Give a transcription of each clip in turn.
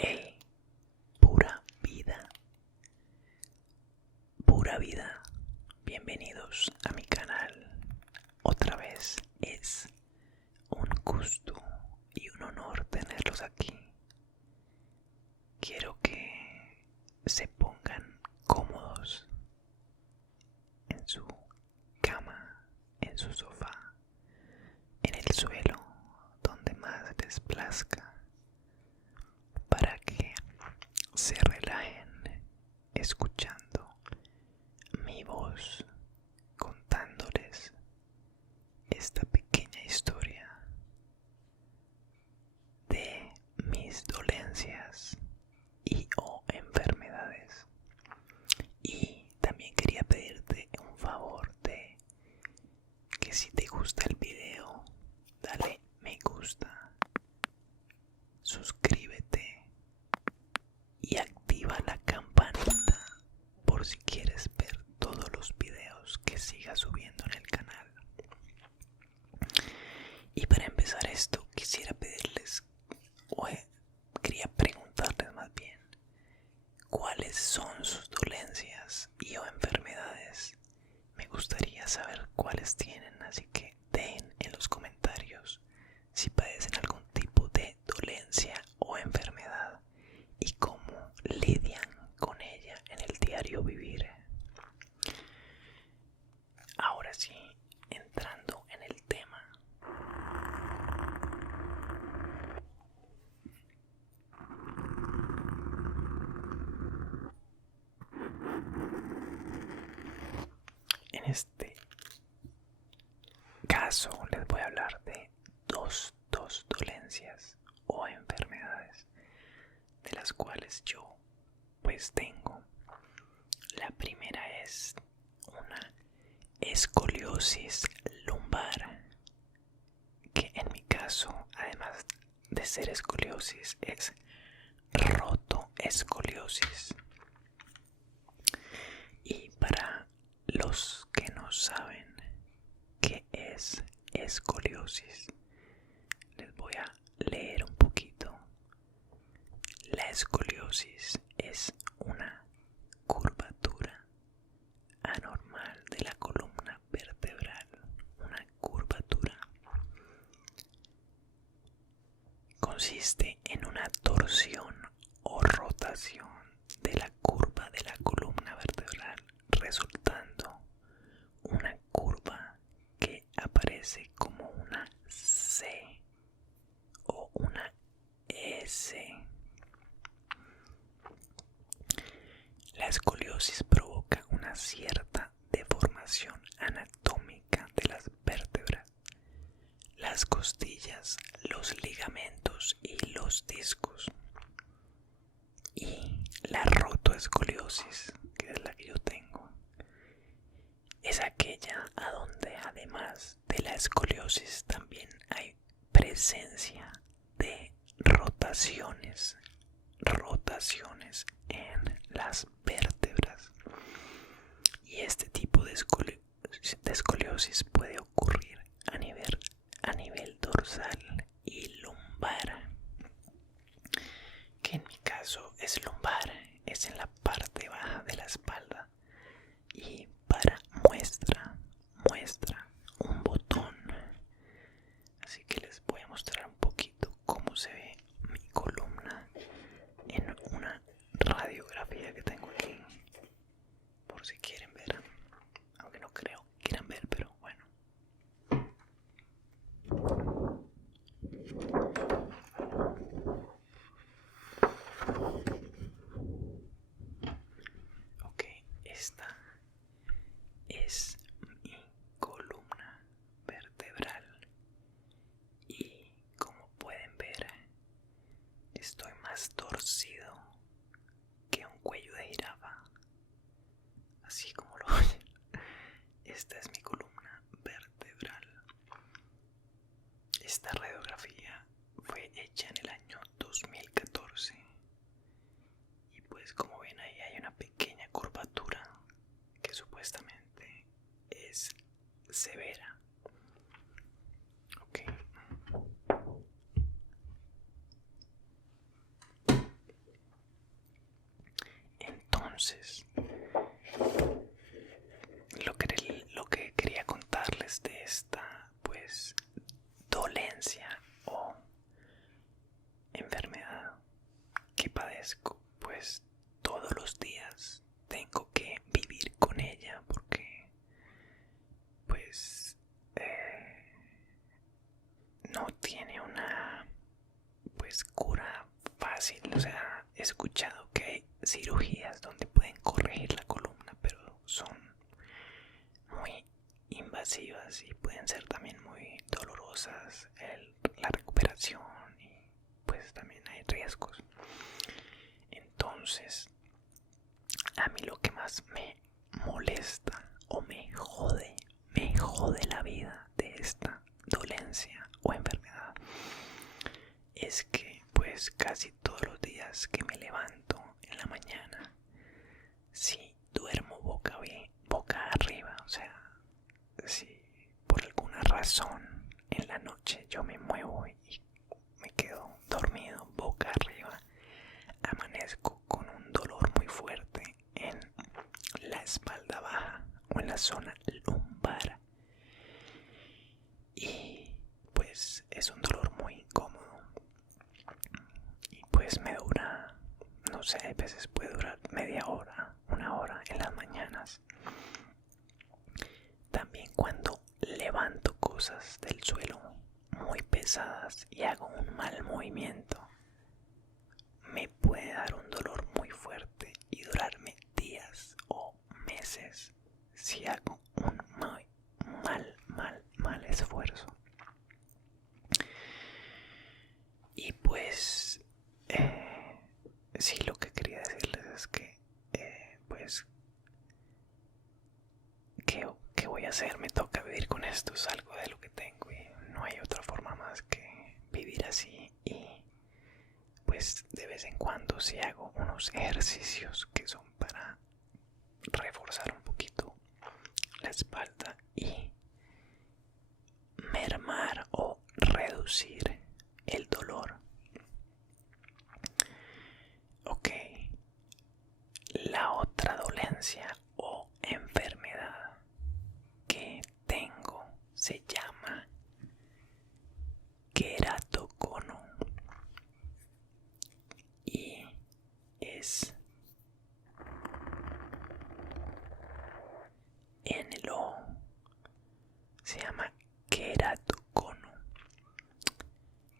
Hey, pura vida, pura vida. Bienvenidos a mi canal. Otra vez es un gusto y un honor tenerlos aquí. Quiero que se pongan cómodos en su cama, en su sofá, en el suelo, donde más les plazca, para que se relajen escuchando mi voz contándoles esta pequeña historia de mis dolencias y o enfermedades. Y también quería pedirte un favor de que si te gusta el video, dale me gusta, suscríbete y activa la campanita por si quieres ver todos los videos que siga subiendo en el canal. Y para empezar esto, quisiera pedirles, quería preguntarles más bien, ¿cuáles son sus dolencias y o enfermedades? Me gustaría saber cuáles tienen, así que dejen en los comentarios si padecen algún tipo de dolencia o enfermedad y cómo lidian con ella en el diario vivir. Ahora sí, entrando en el tema. En este caso les voy a hablar de dos dolencias o enfermedades de las cuales yo pues tengo. La primera es una escoliosis lumbar, que en mi caso, además de ser escoliosis, es rotoescoliosis. Y para los que no saben qué es escoliosis, les voy a leer un poquito. La escoliosis es una curvatura anormal de la columna vertebral. Una curvatura consiste en una torsión o rotación de la curva de la columna vertebral, resultando una curva que aparece como una C o una S. La escoliosis provoca una cierta deformación anatómica de las vértebras, las costillas, los ligamentos y los discos. Y la rotoescoliosis, que es la que yo tengo, es aquella a donde además de la escoliosis también hay presencia de rotaciones en las vértebras. Y este tipo de escoliosis puede ocurrir a nivel dorsal y lumbar, que en mi caso es lumbar, es en la parte baja de la espalda. Y para muestra un botón, así que les voy a mostrar un poquito cómo se ve mi columna en una radiografía que tengo aquí, por si quieren ver, aunque no creo que quieran ver, pero bueno. Ok, esta es mi columna vertebral y como pueden ver, estoy más torcido que un cuello de jirafa, así como lo oyen. Esta es mi columna vertebral. Esta radiografía fue hecha en el año 2014 y pues como ven ahí hay una pequeña curvatura que supuestamente es severa. Ok. Entonces, lo que quería contarles de esta, pues, dolencia o enfermedad que padezco, pues todos los días tengo que vivir con ella porque, pues, no tiene una, pues, cura fácil. O sea, he escuchado que hay cirugías donde pueden corregir la columna, pero son muy invasivas y pueden ser también muy dolorosas la recuperación, y pues también hay riesgos. Entonces, a mí lo que más me molesta o me jode la vida de esta dolencia o enfermedad es que, pues, casi todos los días que me levanto en la mañana, si duermo boca arriba, o sea, si por alguna razón en la noche yo me muevo y me quedo dormido boca arriba, amanezco con un dolor muy fuerte en la espalda baja o en la zona lumbar, y pues es un dolor muy incómodo y pues me dura, no sé, a veces puede durar media hora, una hora en las mañanas. También cuando levanto cosas del suelo muy pesadas y hago un mal movimiento, me puede dar un dolor muy fuerte y durarme días o meses si hago un mal esfuerzo. Y pues, sí, lo que quería decirles es que, pues, ¿qué voy a hacer? Me toca vivir con esto, es algo de lo que tengo y no hay otra forma más que vivir así. Y pues de vez en cuando sí hago unos ejercicios que son para reforzar un poquito la espalda y mermar o reducir el dolor. Ok, la otra dolencia o enfermedad que tengo se llama queratocono y es en el ojo. Se llama queratocono,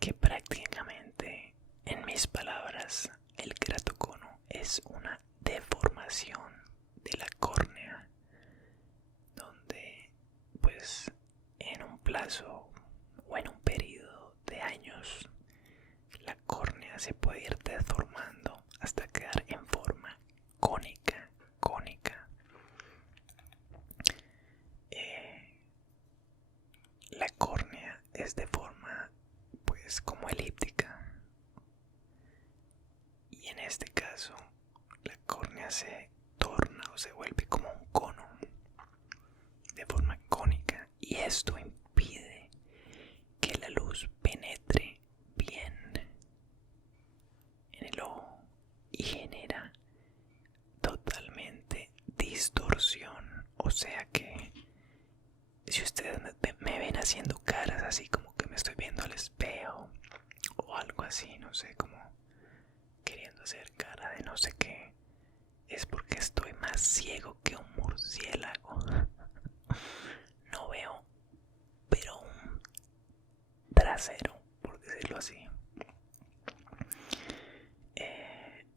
que prácticamente, en mis palabras, el queratocono es una deformación de la córnea donde, pues, en un plazo o en un periodo de años la córnea se puede ir deformando hasta quedar en forma cónica. La córnea es de forma, pues, como elíptica, y en este caso la córnea se torna o se vuelve como un cono de forma cónica, y esto impide que la luz penetre bien en el ojo y genera totalmente distorsión. O sea que si ustedes me ven haciendo caras así como que me estoy viendo al espejo o algo así, no sé, como queriendo hacer cara de no sé qué, es porque estoy más ciego que un murciélago. No veo, pero un trasero, por decirlo así.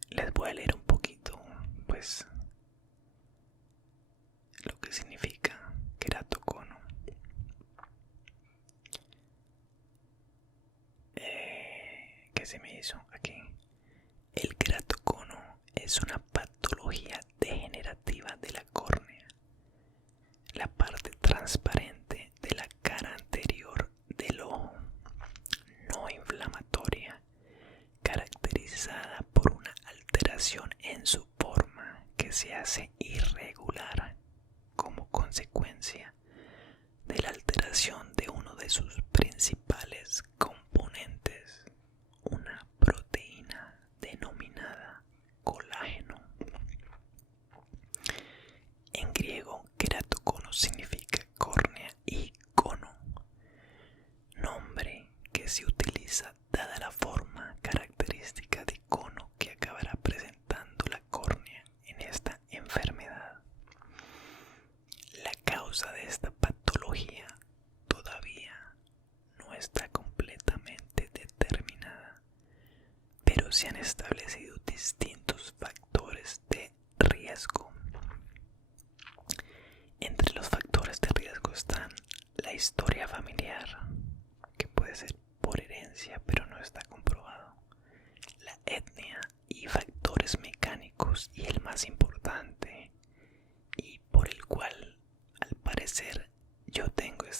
Les voy a leer un poquito, pues, lo que significa queratocono. ¿Qué se me hizo aquí? El queratocono es una patología degenerativa de la córnea, la parte transparente de la cara anterior del ojo, no inflamatoria, caracterizada por una alteración en su forma que se hace irregular como consecuencia de la alteración de uno de sus principales componentes, una proteína denominada colágeno.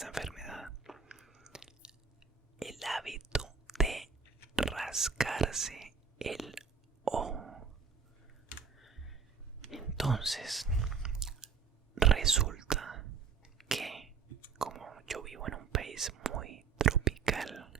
esta enfermedad. El hábito de rascarse el ojo. Entonces, resulta que como yo vivo en un país muy tropical,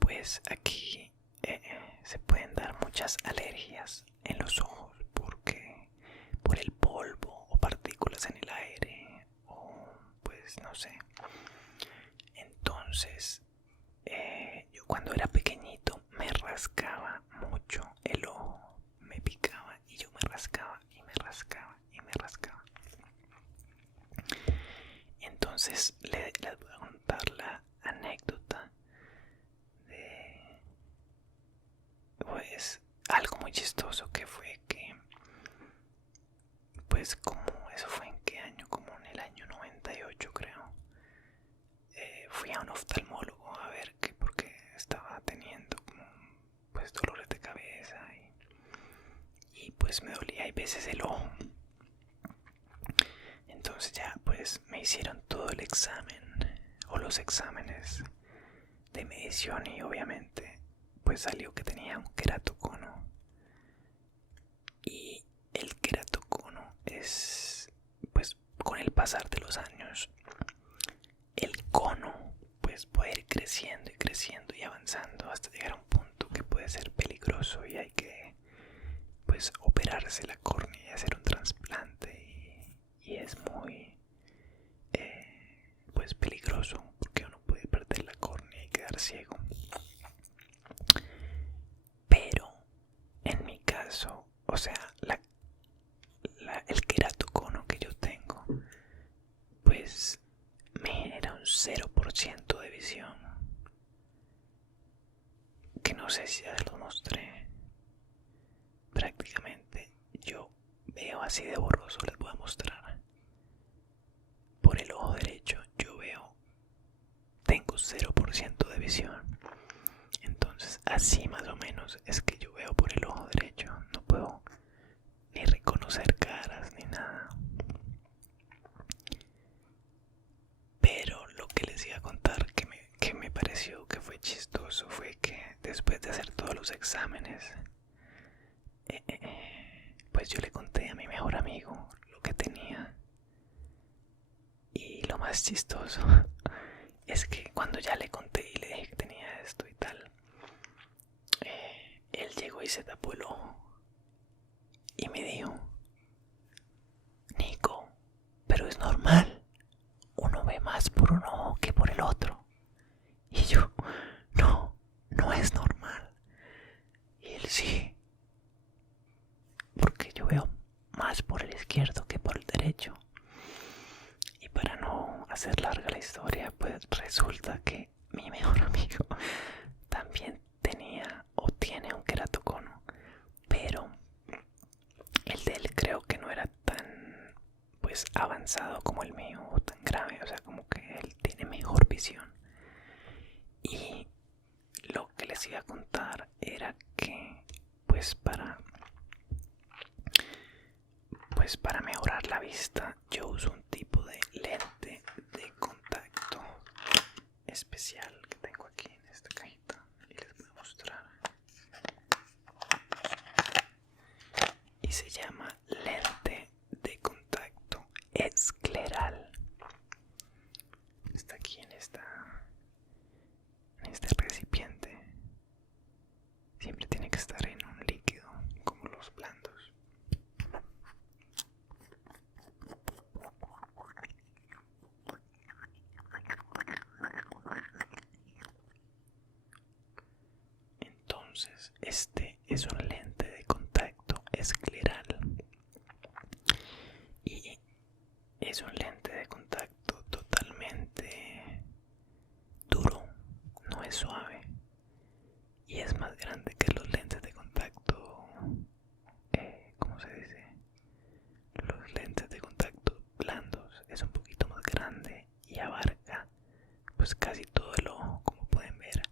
pues aquí se pueden dar muchas alergias en los ojos porque por el polvo o partículas en el aire o pues no sé. Entonces yo cuando era pequeñito me rascaba mucho el ojo, me picaba y yo me rascaba y me rascaba y me rascaba. Entonces les voy a contar la anécdota de pues algo muy chistoso que fue que pues como eso fue en qué año, como en el año 98 creo. Fui a un oftalmólogo a ver que porque estaba teniendo como pues dolores de cabeza y pues me dolía a veces el ojo. Entonces ya pues me hicieron todo el examen o los exámenes de medición y obviamente pues salió que tenía un queratocono. Y el queratocono es pues con el pasar de los años el cono pues puede ir creciendo y creciendo y avanzando hasta llegar a un punto que puede ser peligroso y hay que pues operarse la córnea y hacer un trasplante y es muy pues peligroso porque uno puede perder la córnea y quedar ciego. Pero en mi caso, o sea, el queratocono que yo tengo pues me era un 0% de visión, que no sé si ya lo mostré. Prácticamente yo veo así de borroso, les voy a mostrar. Por el ojo derecho yo veo, tengo 0% de visión. Entonces así más o menos es que yo veo por el ojo derecho. No puedo ni reconocer caras ni nada. Pero lo que les iba a contar que me pareció que fue chistoso fue que después de hacer todos los exámenes pues yo le conté a mi mejor amigo lo que tenía. Y lo más chistoso es que cuando ya le conté y le dije que tenía esto y tal, él llegó y se tapó el ojo y me dijo: Nico, pero es normal, uno ve más por un ojo que por el otro. Y yo: no, no es normal. Y él: sí, porque yo veo más por el izquierdo que por el derecho. Y para no hacer larga la historia, pues resulta que mi mejor amigo también tenía o tiene un queratocono, pero el de él creo que no era tan pues avanzado como el mío o tan grave, o sea, como que él tiene mejor visión. Y lo que les iba a contar era que pues para mejorar la vista yo uso un tipo de lente de contacto especial que tengo aquí en esta cajita y les voy a mostrar. Y se llama lente de contacto escleral. Está aquí en este recipiente. Siempre tiene que estar en un líquido como los blandos. Entonces, este es un lente de contacto escleral y es un lente de contacto totalmente duro, no es suave y es más grande que los lentes de contacto, ¿cómo se dice? Los lentes de contacto blandos. Es un poquito más grande y abarca pues casi todo el ojo, como pueden ver.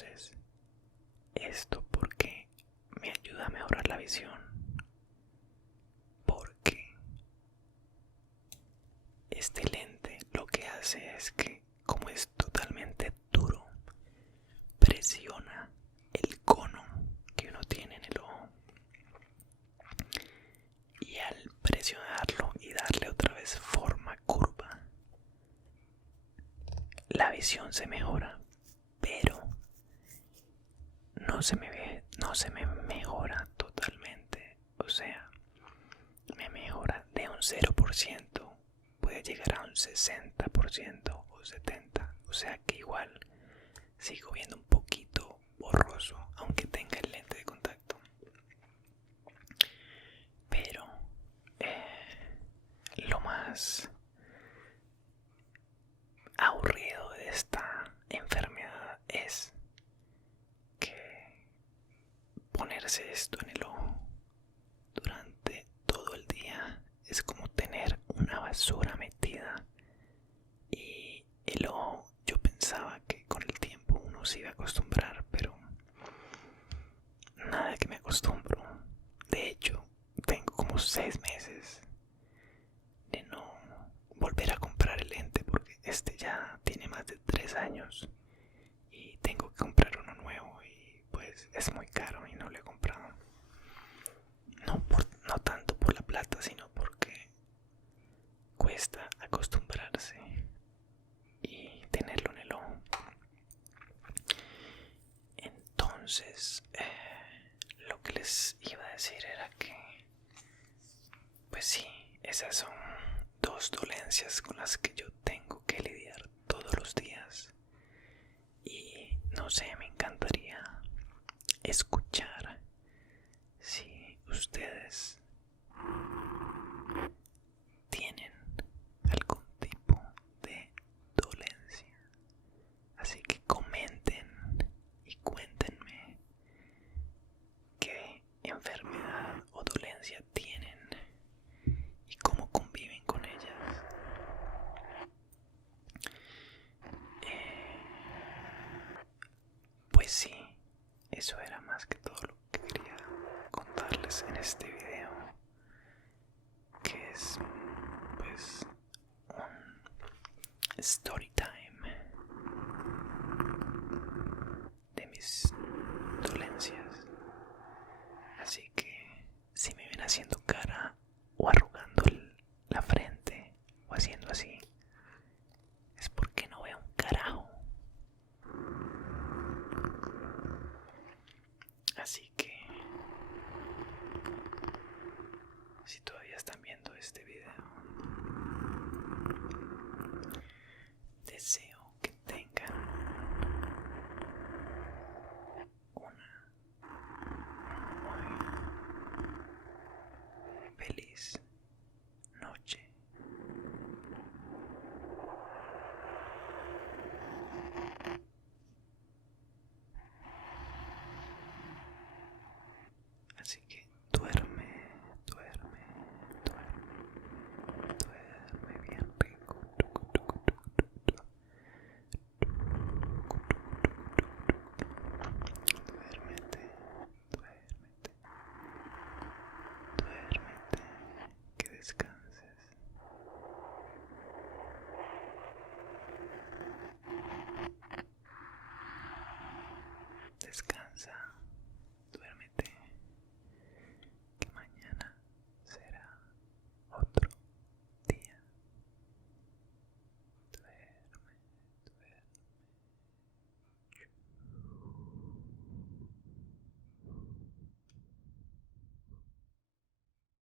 Entonces, esto porque me ayuda a mejorar la visión, porque este lente lo que hace es que, como es totalmente duro, presiona el cono que uno tiene en el ojo, y al presionarlo y darle otra vez forma curva, la visión se mejora, pero no se me mejora totalmente. O sea, me mejora de un 0%, puede llegar a un 60% o 70%. O sea que igual sigo viendo un poquito borroso, aunque tenga el lente de contacto. Pero lo más aburrido de esta enfermedad es que ponerse esto en el ojo durante todo el día es como tener una basura metida, y el ojo, yo pensaba que con el tiempo uno se iba a acostumbrar, pero nada que me acostumbro. De hecho, tengo como 6 meses de no volver a comprar el lente, porque este ya tiene más de 3 años y tengo que comprar uno nuevo, y pues es muy caro y no lo he comprado. No tanto por la plata, sino porque cuesta acostumbrarse y tenerlo en el ojo. Entonces, lo que les iba a decir era que, pues sí, esas son dos dolencias con las que yo tengo que lidiar todos los días. Y no sé, me encantaría escuchar si ustedes tienen algún tipo de dolencia. Así que comenten y cuéntenme qué enfermedad o dolencia tienen y cómo conviven con ellas. Pues sí, eso era más que todo lo que quería contarles en este video, que es pues un story time de mis